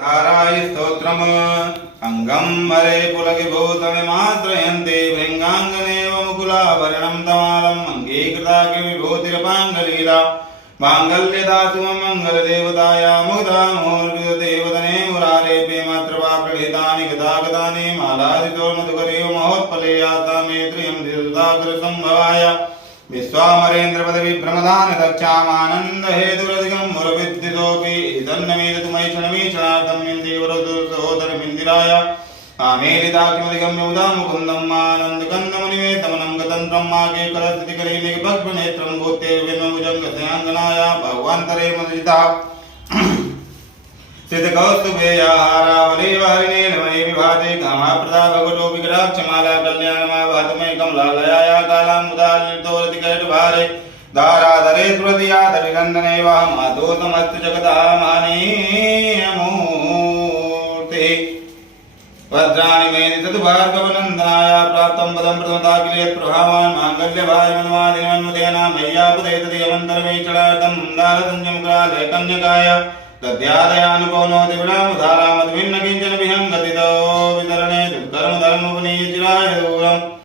ताराय स्तोत्रम् अंगं मरे पुलकिभूतमिमाश्रयन्ति भृङ्गाङ्गनेव मुकुलाभरणं तमालम् अङ्गीकृता किविभूतिरपाङ्गलीला माङ्गल्यदातु मङ्गलदेवताया मुग्धामूर्तिदेवतने मुरारेपे मात्रवा प्रणीतानि गदागदानि मालादितोर्मधुकरेव महोत्पलेयाता मे त्रियं दिवसाग्रसम्भवाय विश्वामरेन्द्र पदवी प्रमदान दक्षामानंद हेतुरधिकं मुरविद्युतोऽपि इदन्नमेतुमैक्षणमीक्षणार्थं मिन्देवरोदरमिन्दिराय आमेलिताकिमधिकं यमुदा मुकुन्दम् आनन्दकन्दमुनिवेदमनं गतं ब्रह्माके करस्थितिकरीलिभग्नेत्रं भूते विन्मभुजङ्गस्याङ्गनाय भगवान्तरे मनुजिता सिद्धकौस्तुभेयाहारावलीवहरिणेलमयि विभाते कामप्रदा भगवतो विकटाक्षमाला कल्याणमा भातमय कमलालयाया कालामुदालितोरतिकैटभारे दाराधरे त्वदियाधरिनन्दने वा मातोतमस्तु जगदामानीयमूर्तिः भद्राणि मेदि ततु भार्गवनन्दनाय प्राप्तं पदं प्रथमताकिलेत् प्रभावान् माङ्गल्यभायमन्वादिनमन्मुदेन मय्यापुदे तदीयमन्तरमीक्षणार्थं दारसञ्जमुग्रालय कन्यकाय तद्यादयानुपौनो दिव्यामुदारामद्भिन्न किञ्चन विहङ्गतितो वितरणे दुष्कर्मधर्मपुनीचिराय दूरम्